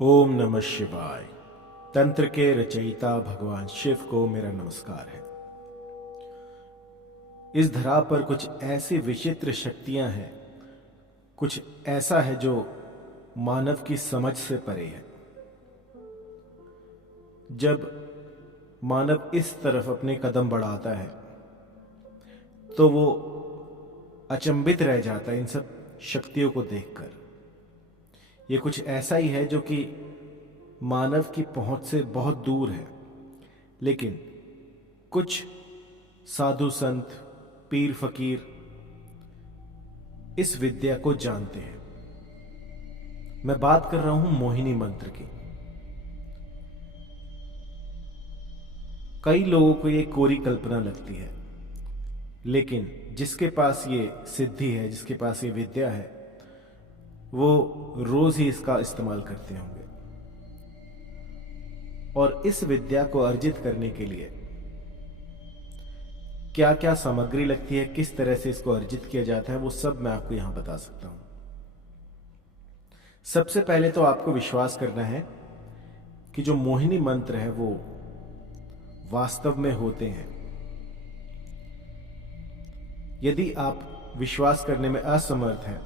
ओम नमः शिवाय। तंत्र के रचयिता भगवान शिव को मेरा नमस्कार है। इस धरा पर कुछ ऐसी विचित्र शक्तियां हैं, कुछ ऐसा है जो मानव की समझ से परे है। जब मानव इस तरफ अपने कदम बढ़ाता है तो वो अचंभित रह जाता है इन सब शक्तियों को देखकर। ये कुछ ऐसा ही है जो कि मानव की पहुंच से बहुत दूर है, लेकिन कुछ साधु संत, पीर फकीर इस विद्या को जानते हैं। मैं बात कर रहा हूं मोहिनी मंत्र की। कई लोगों को ये कोरी कल्पना लगती है, लेकिन जिसके पास ये सिद्धि है, जिसके पास ये विद्या है, वो रोज ही इसका इस्तेमाल करते होंगे। और इस विद्या को अर्जित करने के लिए क्या क्या सामग्री लगती है, किस तरह से इसको अर्जित किया जाता है, वो सब मैं आपको यहां बता सकता हूं। सबसे पहले तो आपको विश्वास करना है कि जो मोहिनी मंत्र है वो वास्तव में होते हैं। यदि आप विश्वास करने में असमर्थ हैं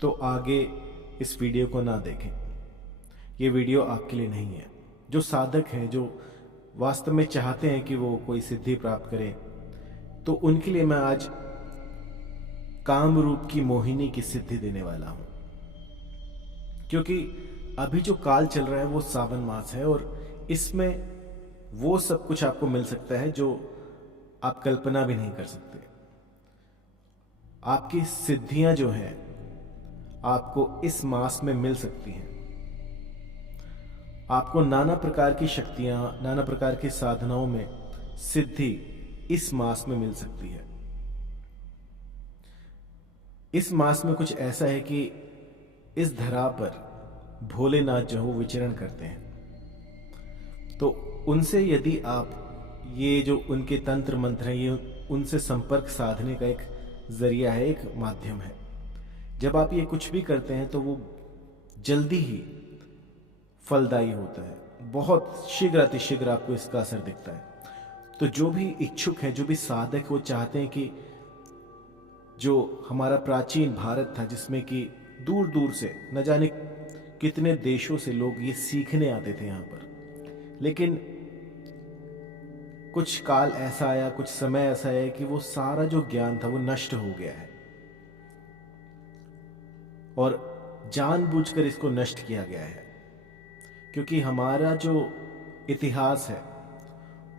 तो आगे इस वीडियो को ना देखें। ये वीडियो आपके लिए नहीं है। जो साधक हैं, जो वास्तव में चाहते हैं कि वो कोई सिद्धि प्राप्त करें, तो उनके लिए मैं आज काम रूप की मोहिनी की सिद्धि देने वाला हूं। क्योंकि अभी जो काल चल रहा है वो सावन मास है और इसमें वो सब कुछ आपको मिल सकता है जो आप कल्पना भी नहीं कर सकते। आपकी सिद्धियां जो हैं आपको इस मास में मिल सकती हैं। आपको नाना प्रकार की शक्तियां, नाना प्रकार की साधनाओं में सिद्धि इस मास में मिल सकती है। इस मास में कुछ ऐसा है कि इस धरा पर भोलेनाथ जो वो विचरण करते हैं, तो उनसे यदि आप ये जो उनके तंत्र मंत्र हैं, ये उनसे संपर्क साधने का एक जरिया है, एक माध्यम है। जब आप ये कुछ भी करते हैं तो वो जल्दी ही फलदायी होता है। बहुत शीघ्र अतिशीघ्र आपको इसका असर दिखता है। तो जो भी इच्छुक है, जो भी साधक, वो चाहते हैं कि जो हमारा प्राचीन भारत था, जिसमें कि दूर दूर से न जाने कितने देशों से लोग ये सीखने आते थे यहाँ पर, लेकिन कुछ काल ऐसा आया, कुछ समय ऐसा आया कि वो सारा जो ज्ञान था वो नष्ट हो गया है और जानबूझकर इसको नष्ट किया गया है। क्योंकि हमारा जो इतिहास है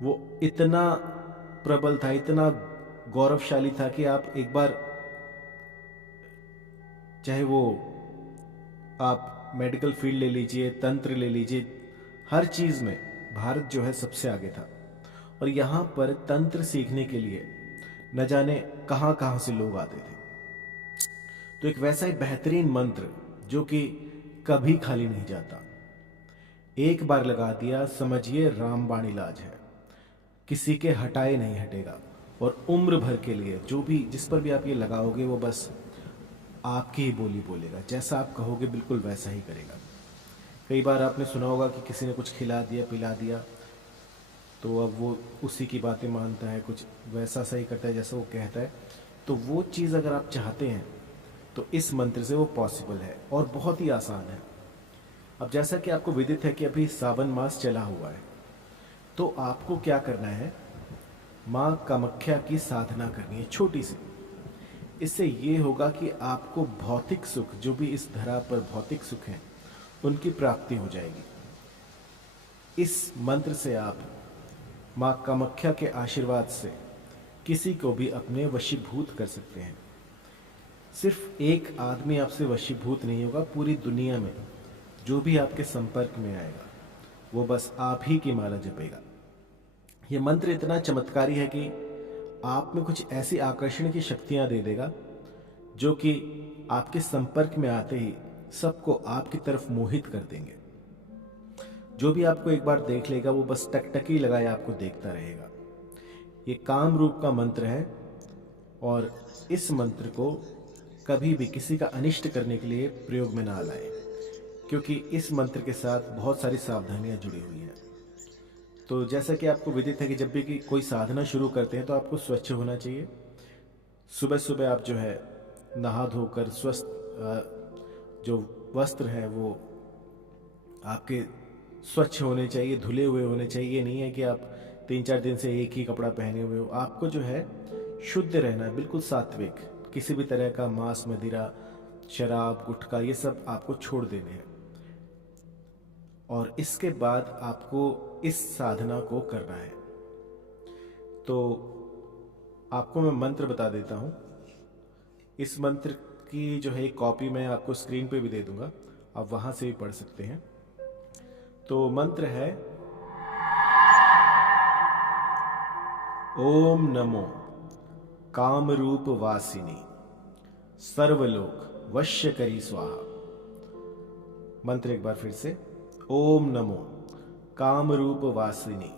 वो इतना प्रबल था, इतना गौरवशाली था कि आप एक बार, चाहे वो आप मेडिकल फील्ड ले लीजिए, तंत्र ले लीजिए, हर चीज में भारत जो है सबसे आगे था। और यहां पर तंत्र सीखने के लिए न जाने कहां कहां से लोग आते थे। तो एक वैसा ही बेहतरीन मंत्र जो कि कभी खाली नहीं जाता, एक बार लगा दिया समझिए रामबाण इलाज है, किसी के हटाए नहीं हटेगा। और उम्र भर के लिए जो भी, जिस पर भी आप ये लगाओगे वो बस आपकी ही बोली बोलेगा, जैसा आप कहोगे बिल्कुल वैसा ही करेगा। कई बार आपने सुना होगा कि किसी ने कुछ खिला दिया, पिला दिया, तो अब वो उसी की बातें मानता है, कुछ वैसा सही करता है जैसा वो कहता है। तो वो चीज़ अगर आप चाहते हैं तो इस मंत्र से वो पॉसिबल है और बहुत ही आसान है। अब जैसा कि आपको विदित है कि अभी सावन मास चला हुआ है, तो आपको क्या करना है, माँ कामाख्या की साधना करनी है, छोटी सी। इससे ये होगा कि आपको भौतिक सुख, जो भी इस धरा पर भौतिक सुख है, उनकी प्राप्ति हो जाएगी। इस मंत्र से आप माँ कामाख्या के आशीर्वाद से किसी को भी अपने वशीभूत कर सकते हैं। सिर्फ एक आदमी आपसे वशीभूत नहीं होगा, पूरी दुनिया में जो भी आपके संपर्क में आएगा वो बस आप ही की माला जपेगा। यह मंत्र इतना चमत्कारी है कि आप में कुछ ऐसी आकर्षण की शक्तियां दे देगा जो कि आपके संपर्क में आते ही सबको आपकी तरफ मोहित कर देंगे। जो भी आपको एक बार देख लेगा वो बस टकटकी लगाए आपको देखता रहेगा। ये काम रूप का मंत्र है और इस मंत्र को कभी भी किसी का अनिष्ट करने के लिए प्रयोग में ना लाएं। क्योंकि इस मंत्र के साथ बहुत सारी सावधानियां जुड़ी हुई हैं। तो जैसा कि आपको विदित है कि जब भी कोई साधना शुरू करते हैं तो आपको स्वच्छ होना चाहिए। सुबह सुबह आप जो है नहा धोकर स्वस्थ जो वस्त्र हैं वो आपके स्वच्छ होने चाहिए, धुले हुए होने चाहिए। ये नहीं है कि आप 3-4 दिन से एक ही कपड़ा पहने हुए हो। आपको जो है शुद्ध रहना है, बिल्कुल सात्विक। किसी भी तरह का मांस, मदिरा, शराब, गुटखा ये सब आपको छोड़ देने हैं। और इसके बाद आपको इस साधना को करना है। तो आपको मैं मंत्र बता देता हूं। इस मंत्र की जो है कॉपी मैं आपको स्क्रीन पे भी दे दूंगा, आप वहां से भी पढ़ सकते हैं। तो मंत्र है ओम नमो कामरूप वासिनी सर्वलोक वश्य करी स्वाहा। मंत्र एक बार फिर से, ओम नमो कामरूप वासिनी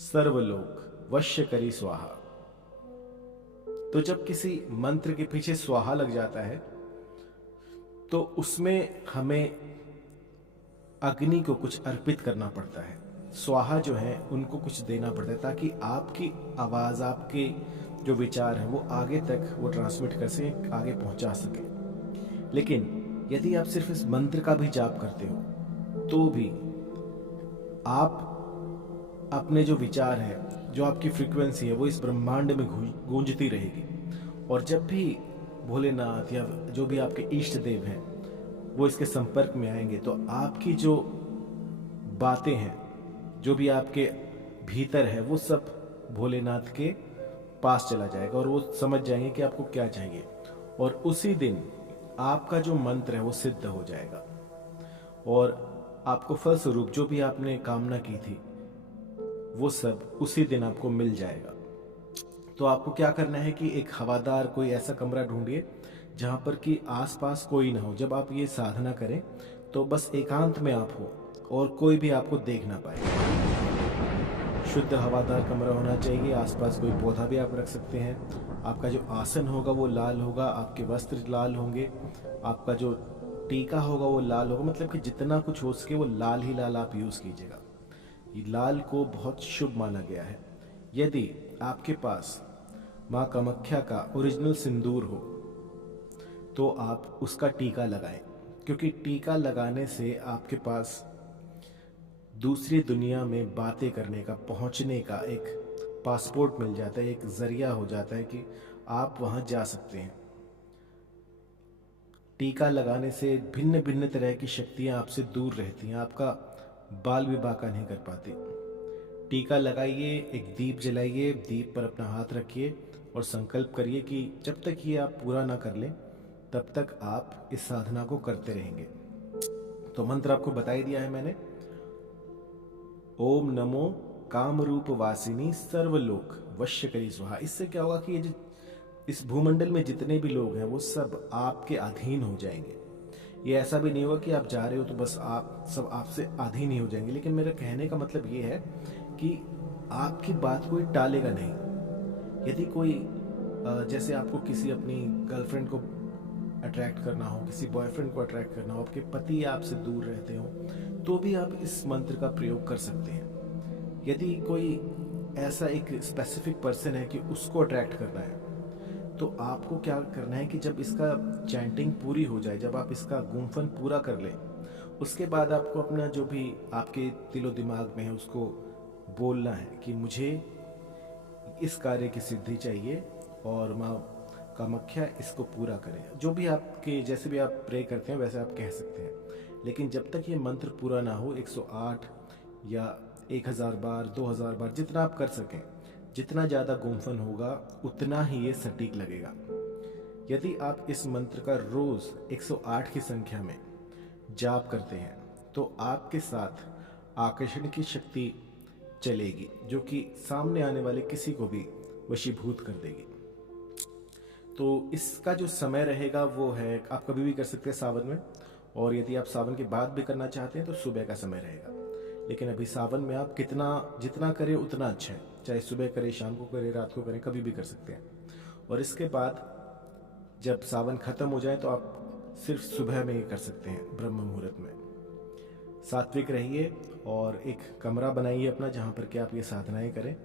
सर्वलोक वश्य करी स्वाहा। तो जब किसी मंत्र के पीछे स्वाहा लग जाता है तो उसमें हमें अग्नि को कुछ अर्पित करना पड़ता है। स्वाहा जो है उनको कुछ देना पड़ता है ताकि आपकी आवाज, आपके जो विचार हैं वो आगे तक वो ट्रांसमिट कर सके, आगे पहुंचा सके। लेकिन यदि आप सिर्फ इस मंत्र का भी जाप करते हो तो भी आप अपने जो विचार है, जो आपकी फ्रीक्वेंसी है वो इस ब्रह्मांड में गूंजती रहेगी। और जब भी भोलेनाथ या जो भी आपके इष्ट देव हैं वो इसके संपर्क में आएंगे तो आपकी जो बातें हैं, जो भी आपके भीतर है, वो सब भोलेनाथ के पास चला जाएगा और वो समझ जाएंगे कि आपको क्या चाहिए। और उसी दिन आपका जो मंत्र है वो सिद्ध हो जाएगा और आपको फलस्वरूप जो भी आपने कामना की थी वो सब उसी दिन आपको मिल जाएगा। तो आपको क्या करना है कि एक हवादार कोई ऐसा कमरा ढूंढिए जहां पर कि आसपास कोई ना हो। जब आप ये साधना करें तो बस एकांत में आप हो और कोई भी आपको देख ना पाए। शुद्ध हवादार कमरा होना चाहिए। आसपास कोई पौधा भी आप रख सकते हैं। आपका जो आसन होगा वो लाल होगा, आपके वस्त्र लाल होंगे, आपका जो टीका होगा वो लाल होगा। मतलब कि जितना कुछ हो सके वो लाल ही लाल आप यूज कीजिएगा। ये लाल को बहुत शुभ माना गया है। यदि आपके पास माँ कामाख्या का ओरिजिनल सिंदूर हो तो आप उसका टीका लगाएं, क्योंकि टीका लगाने से आपके पास दूसरी दुनिया में बातें करने का, पहुंचने का एक पासपोर्ट मिल जाता है, एक जरिया हो जाता है कि आप वहां जा सकते हैं। टीका लगाने से भिन्न भिन्न तरह की शक्तियां आपसे दूर रहती हैं, आपका बाल विवाह का नहीं कर पाती। टीका लगाइए, एक दीप जलाइए, दीप पर अपना हाथ रखिए और संकल्प करिए कि जब तक ये आप पूरा ना कर लें तब तक आप इस साधना को करते रहेंगे। तो मंत्र आपको बता ही दिया है मैंने, ओम नमो कामरूप वासिनी सर्वलोक वश्य करी स्वाहा। इससे क्या होगा कि ये इस भूमंडल में जितने भी लोग हैं वो सब आपके अधीन हो जाएंगे। ये ऐसा भी नहीं होगा कि आप जा रहे हो तो बस आप सब आपसे अधीन ही हो जाएंगे। लेकिन मेरा कहने का मतलब ये है कि आपकी बात कोई टालेगा नहीं। यदि कोई जैसे आपको किसी अपनी गर्लफ्रेंड को अट्रैक्ट करना हो, किसी बॉयफ्रेंड को अट्रैक्ट करना हो, आपके पति आपसे दूर रहते हो, तो भी आप इस मंत्र का प्रयोग कर सकते हैं। यदि कोई ऐसा एक स्पेसिफिक पर्सन है कि उसको अट्रैक्ट करना है तो आपको क्या करना है कि जब इसका चैंटिंग पूरी हो जाए, जब आप इसका गुम्फन पूरा कर लें, उसके बाद आपको अपना जो भी आपके दिलो दिमाग में है उसको बोलना है कि मुझे इस कार्य की सिद्धि चाहिए और माँ कामाख्या इसको पूरा करे। जो भी आपके, जैसे भी आप प्रे करते हैं वैसे आप कह सकते हैं। लेकिन जब तक ये मंत्र पूरा ना हो 108 या 1000 बार, 2000 बार, जितना आप कर सकें, जितना ज़्यादा गुम्फन होगा उतना ही ये सटीक लगेगा। यदि आप इस मंत्र का रोज 108 की संख्या में जाप करते हैं तो आपके साथ आकर्षण की शक्ति चलेगी जो कि सामने आने वाले किसी को भी वशीभूत कर देगी। तो इसका जो समय रहेगा वो है, आप कभी भी कर सकते हैं सावन में, और यदि आप सावन के बाद भी करना चाहते हैं तो सुबह का समय रहेगा। लेकिन अभी सावन में आप जितना करें उतना अच्छा है, चाहे सुबह करें, शाम को करें, रात को करें, कभी भी कर सकते हैं। और इसके बाद जब सावन खत्म हो जाए तो आप सिर्फ सुबह में ही कर सकते हैं, ब्रह्म मुहूर्त में। सात्विक रहिए और एक कमरा बनाइए अपना जहाँ पर कि आप ये साधनाएं करें।